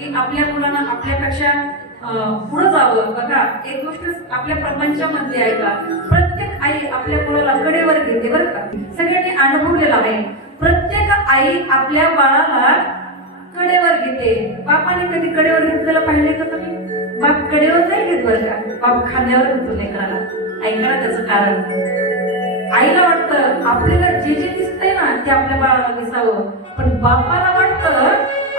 की आपल्या मुलांना आपल्यापेक्षा पुढे जावं. बघा एक गोष्ट आपल्या प्रपंचामध्ये आहे का, प्रत्येक आई आपल्या मुलाला कडेवर घेते बरं का. सगळ्यांनी अनुभवलेला आहे. प्रत्येक आई आपल्या बाळाला कडेवर घेते. बापाने कधी कडेवर घेतलेलं पाहिले का तुम्ही? बाप कडेवर नाही घेत बरं का, बाप खांद्यावर घेतो लेकराला. ऐका त्याचं कारण. आईला वाटतं आपल्याला जे जे दिसतंय ना ते आपल्या बाळाला दिसावं, पण बापाला वाटतं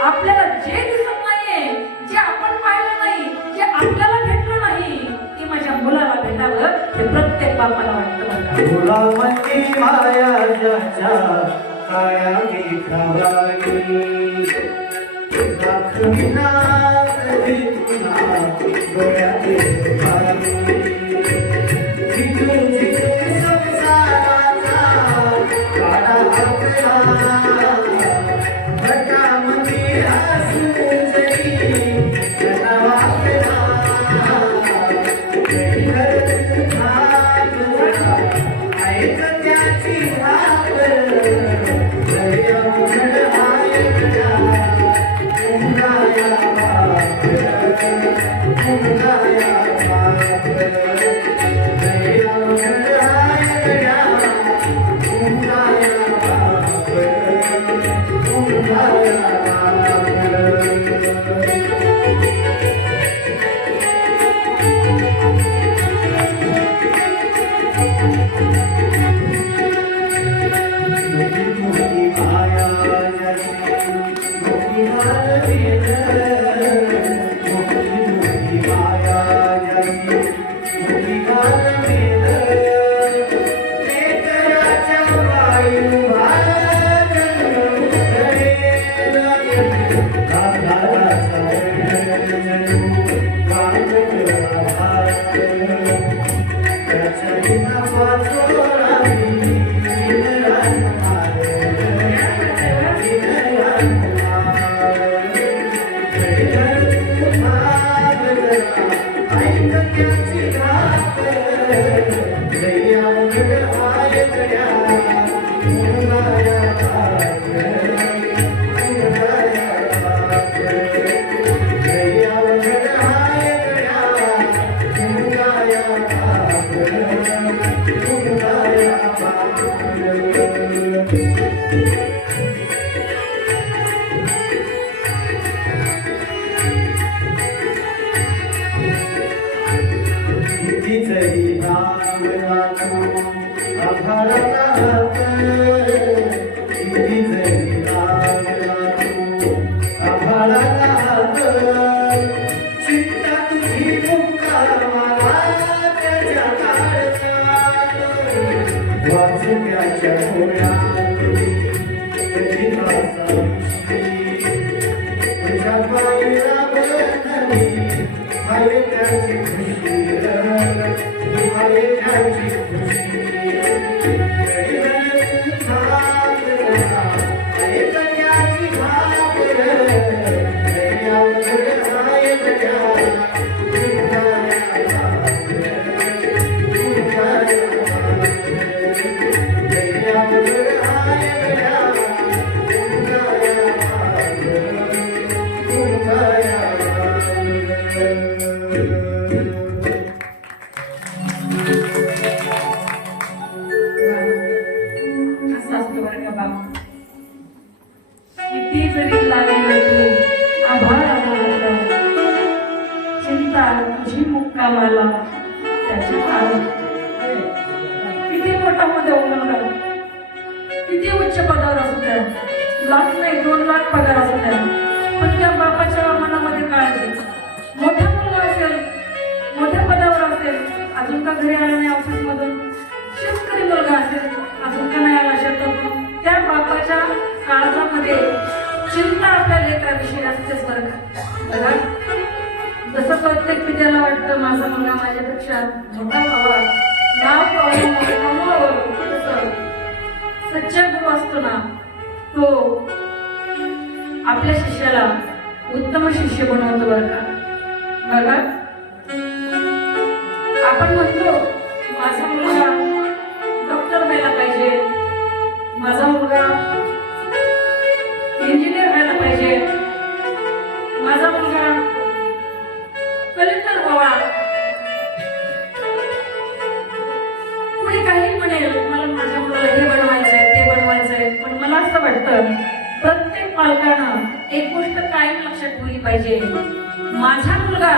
आपल्याला जे दिसत नाहीये, जे आपण पाहिलं नाही, जे आपल्याला भेटलं नाही, ते माझ्या मुलाला भेटावं, हे प्रत्येक बापाला वाटतं. मुलामध्ये माया ज्याच्या काया मेघावानी दाखविना कधी पुन्हा डोळ्यात पाणी झिजून झिजून संसाराचा काळा आपला घटामध्ये हसून जरी त्याला वाटला ऐक त्याची किती मोठा मध्ये मुलगा, किती उच्च पदावर असू द्या, लाख नाही 2 लाख पगार असू द्या, पण त्या बापाच्या मनामध्ये काळजी. मोठा मुलगा असेल, मोठ्या पदावर असेल, अजून का घरी आला नाही ऑफिस मधून, शेतकरी मुलगा असेल, अजून का नाही आला शेतातून, त्या बापाच्या काळजामध्ये चिंता आपल्या लेकराविषयी असतेच बरं का. जसं प्रत्येक पित्याला वाटतं माझा मुलगा माझ्यापेक्षा मोठा व्हावा, नाव कमवावं, तसं सच्चा गुरु असतो ना, तो आपल्या शिष्याला उत्तम शिष्य बनवतो बरं का. बघा आपण म्हणतो माझा मुलगा डॉक्टर व्हायला पाहिजे, माझा मुलगा इंजिनियर व्हायला पाहिजे, माझा मात्र प्रत्येक पालकानं एक गोष्ट कायम लक्षात ठेवली पाहिजे, माझा मुलगा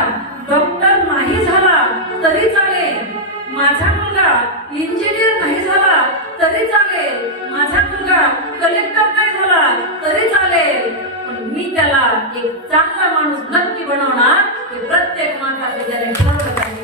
डॉक्टर नाही झाला तरी चालेल, माझा मुलगा इंजिनियर नाही झाला तरी चालेल, माझा मुलगा कलेक्टर नाही झाला तरी चालेल, पण मी त्याला एक चांगला माणूस नक्की बनवणार हे प्रत्येक माता पित्याने ठरवलं पाहिजे.